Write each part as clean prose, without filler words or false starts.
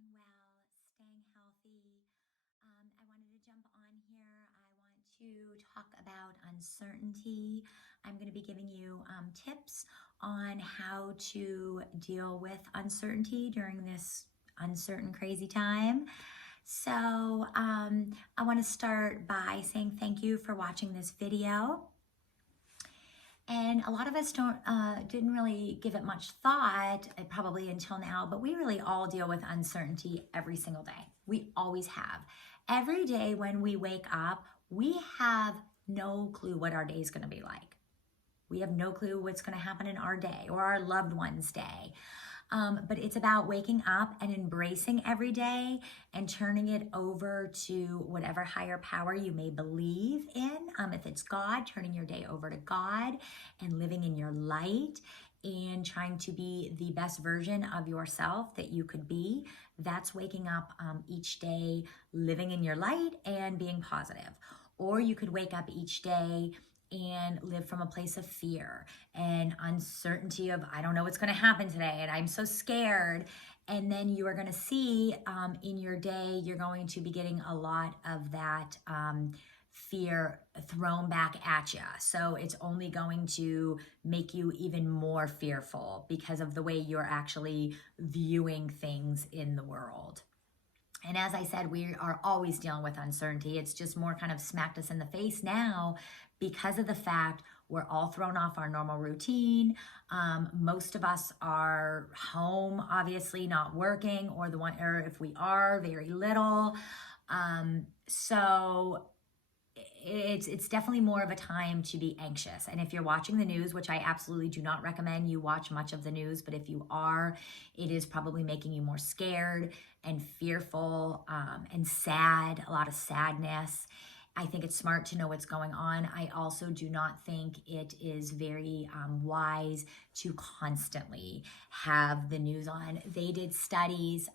doing well, staying healthy. I wanted to jump on here. I want to talk about uncertainty. I'm going to be giving you tips on how to deal with uncertainty during this uncertain, crazy time. So, I want to start by saying thank you for watching this video. And a lot of us didn't really give it much thought, probably until now, but we really all deal with uncertainty every single day. We always have. Every day when we wake up, we have no clue what our day is going to be like. We have no clue what's going to happen in our day or our loved one's day. But it's about waking up and embracing every day and turning it over to whatever higher power you may believe in. If it's God, turning your day over to God and living in your light and trying to be the best version of yourself that you could be. That's waking up each day, living in your light and being positive. Or you could wake up each day and live from a place of fear and uncertainty of, I don't know what's going to happen today and I'm so scared. And then you are going to see in your day, you're going to be getting a lot of that fear thrown back at you. So it's only going to make you even more fearful because of the way you're actually viewing things in the world. And as I said, we are always dealing with uncertainty. It's just more kind of smacked us in the face now because of the fact we're all thrown off our normal routine. Most of us are home, obviously not working, or if we are, very little. So it's definitely more of a time to be anxious. And if you're watching the news, which I absolutely do not recommend you watch much of the news, but if you are, it is probably making you more scared and fearful and sad, a lot of sadness. I think it's smart to know what's going on. I also do not think it is very wise to constantly have the news on. They did studies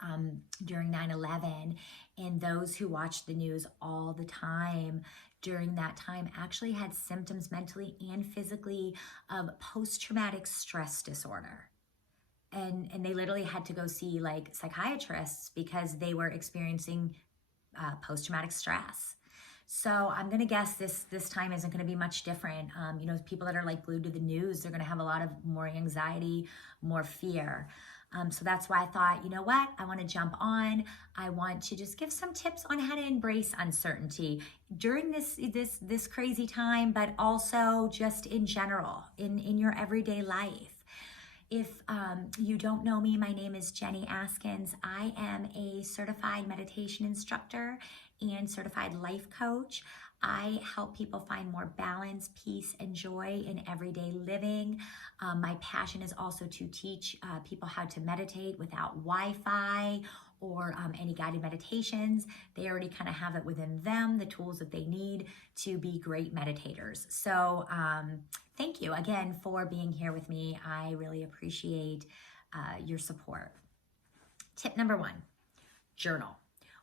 during 9/11, and those who watched the news all the time during that time actually had symptoms mentally and physically of post-traumatic stress disorder. And they literally had to go see like psychiatrists because they were experiencing post-traumatic stress. So I'm gonna guess this time isn't gonna be much different. People that are like glued to the news, they're gonna have a lot of more anxiety, more fear. So that's why I thought, you know what, I want to jump on. I want to just give some tips on how to embrace uncertainty during this crazy time, but also just in general, in your everyday life. If you don't know me, my name is Jenny Askins. I am a certified meditation instructor and certified life coach. I help people find more balance, peace, and joy in everyday living. My passion is also to teach people how to meditate without Wi-Fi or any guided meditations. They already kind of have it within them, the tools that they need to be great meditators. So thank you again for being here with me. I really appreciate your support. Tip number 1, journal.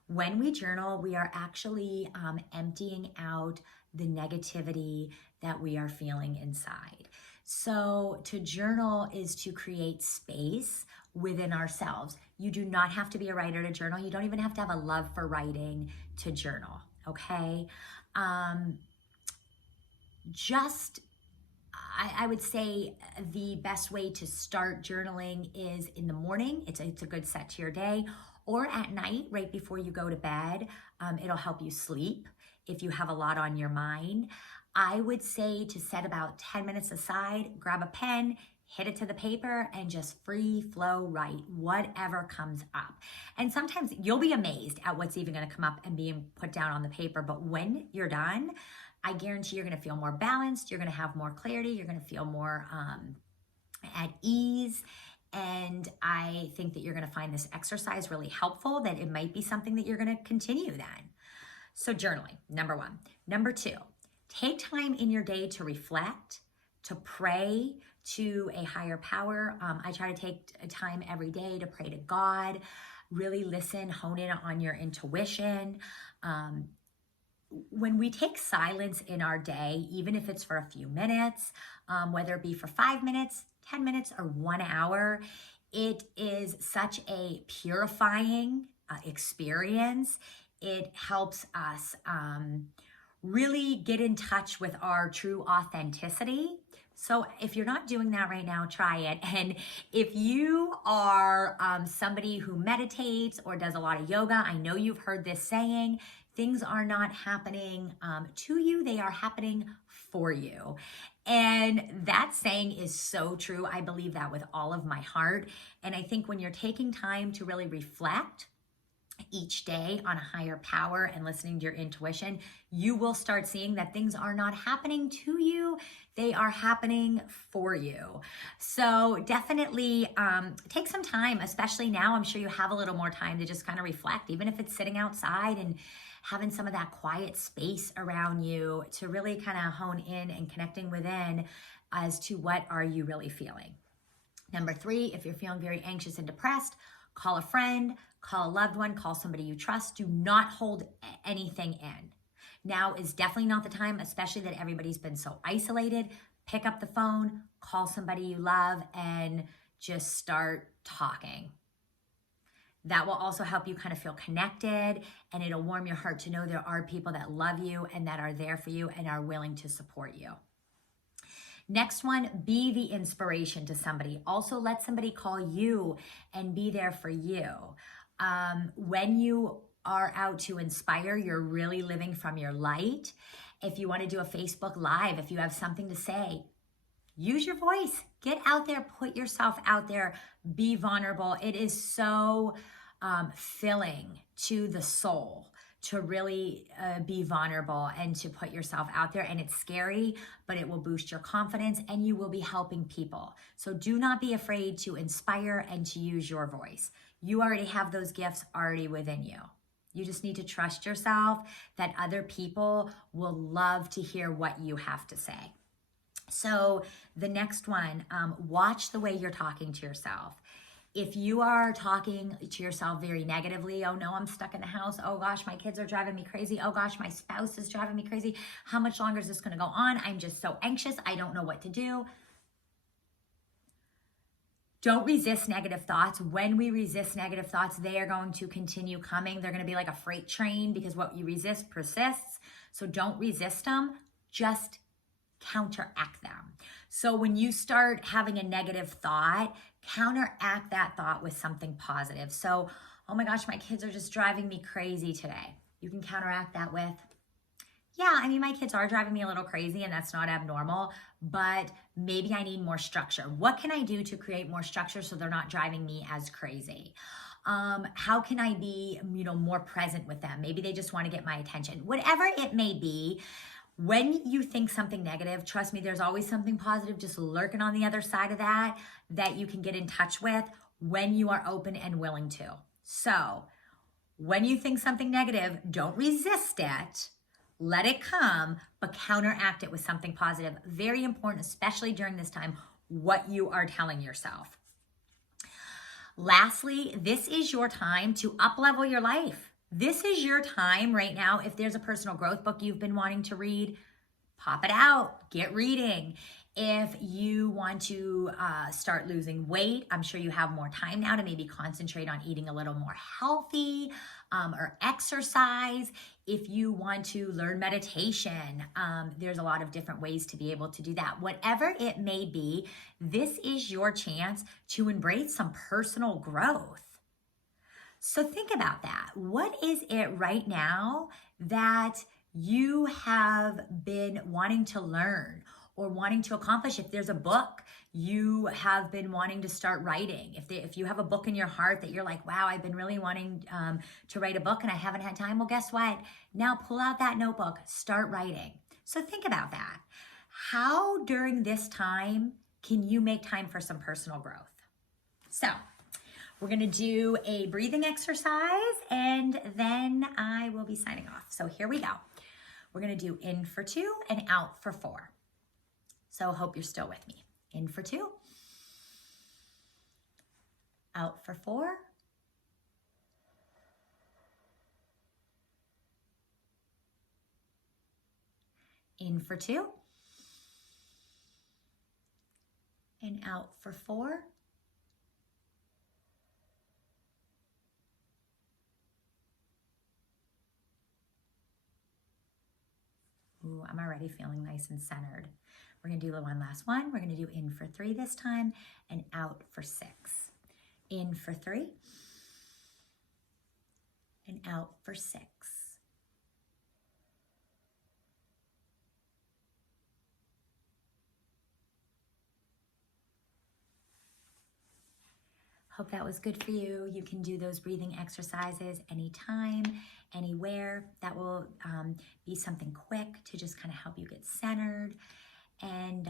When we journal, we are actually emptying out the negativity that we are feeling inside. So to journal is to create space within ourselves. You do not have to be a writer to journal. You don't even have to have a love for writing to journal, okay? I would say the best way to start journaling is in the morning. It's a good set to your day, or at night, right before you go to bed. It'll help you sleep if you have a lot on your mind. I would say to set about 10 minutes aside, grab a pen, hit it to the paper, and just free flow write whatever comes up. And sometimes you'll be amazed at what's even going to come up and being put down on the paper. But when you're done, I guarantee you're going to feel more balanced. You're going to have more clarity. You're going to feel more at ease. And I think that you're going to find this exercise really helpful, that it might be something that you're going to continue then. So journaling, number 1. Number 2, take time in your day to reflect, to pray to a higher power. I try to take time every day to pray to God, really listen, hone in on your intuition. When we take silence in our day, even if it's for a few minutes, whether it be for 5 minutes, 10 minutes, or 1 hour, it is such a purifying experience. It helps us really get in touch with our true authenticity. So if you're not doing that right now, try it. And if you are somebody who meditates or does a lot of yoga, I know you've heard this saying, things are not happening to you, they are happening for you. And that saying is so true. I believe that with all of my heart. And I think when you're taking time to really reflect each day on a higher power and listening to your intuition, you will start seeing that things are not happening to you, they are happening for you. So definitely take some time, especially now. I'm sure you have a little more time to just kind of reflect, even if it's sitting outside and having some of that quiet space around you to really kind of hone in and connecting within as to what are you really feeling. Number 3, if you're feeling very anxious and depressed, call a friend, call a loved one, call somebody you trust. Do not hold anything in. Now is definitely not the time, especially that everybody's been so isolated. Pick up the phone, call somebody you love, and just start talking. That will also help you kind of feel connected, and it'll warm your heart to know there are people that love you and that are there for you and are willing to support you. Next one, be the inspiration to somebody. Also, let somebody call you and be there for you. When you are out to inspire, you're really living from your light. If you want to do a Facebook Live, if you have something to say, use your voice. Get out there, put yourself out there, be vulnerable. It is so filling to the soul to really be vulnerable and to put yourself out there. And it's scary, but it will boost your confidence and you will be helping people. So do not be afraid to inspire and to use your voice. You already have those gifts already within you. You just need to trust yourself that other people will love to hear what you have to say. So the next one, watch the way you're talking to yourself. If you are talking to yourself very negatively, oh no, I'm stuck in the house. Oh gosh, my kids are driving me crazy. Oh gosh, my spouse is driving me crazy. How much longer is this going to go on? I'm just so anxious. I don't know what to do. Don't resist negative thoughts. When we resist negative thoughts, they are going to continue coming. They're going to be like a freight train because what you resist persists. So don't resist them. Just counteract them. So when you start having a negative thought, counteract that thought with something positive. So, oh my gosh, my kids are just driving me crazy today. You can counteract that with, yeah, I mean, my kids are driving me a little crazy and that's not abnormal, but maybe I need more structure. What can I do to create more structure so they're not driving me as crazy? How can I be, more present with them? Maybe they just want to get my attention. Whatever it may be, when you think something negative, trust me, there's always something positive just lurking on the other side of that you can get in touch with when you are open and willing to. So when you think something negative, don't resist it. Let it come, but counteract it with something positive. Very important, especially during this time, what you are telling yourself. Lastly, this is your time to up-level your life. This is your time right now. If there's a personal growth book you've been wanting to read, pop it out, get reading. If you want to start losing weight, I'm sure you have more time now to maybe concentrate on eating a little more healthy or exercise. If you want to learn meditation, there's a lot of different ways to be able to do that. Whatever it may be, this is your chance to embrace some personal growth. So think about that. What is it right now that you have been wanting to learn or wanting to accomplish? If there's a book you have been wanting to start writing, if you have a book in your heart that you're like, wow, I've been really wanting to write a book and I haven't had time, well, guess what? Now pull out that notebook, start writing. So think about that. How during this time can you make time for some personal growth? So we're going to do a breathing exercise and then I will be signing off. So here we go. We're going to do in for 2 and out for 4. So hope you're still with me. In for 2. Out for 4. In for 2. And out for 4. Ooh, I'm already feeling nice and centered. We're gonna do the one last one. We're gonna do in for 3 this time and out for 6. In for 3 and out for 6. Hope that was good for you. You can do those breathing exercises anytime, anywhere. That will be something quick to just kind of help you get centered. And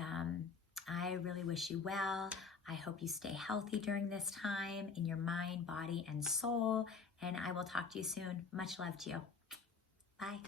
I really wish you well. I hope you stay healthy during this time in your mind, body, and soul. And I will talk to you soon. Much love to you. Bye.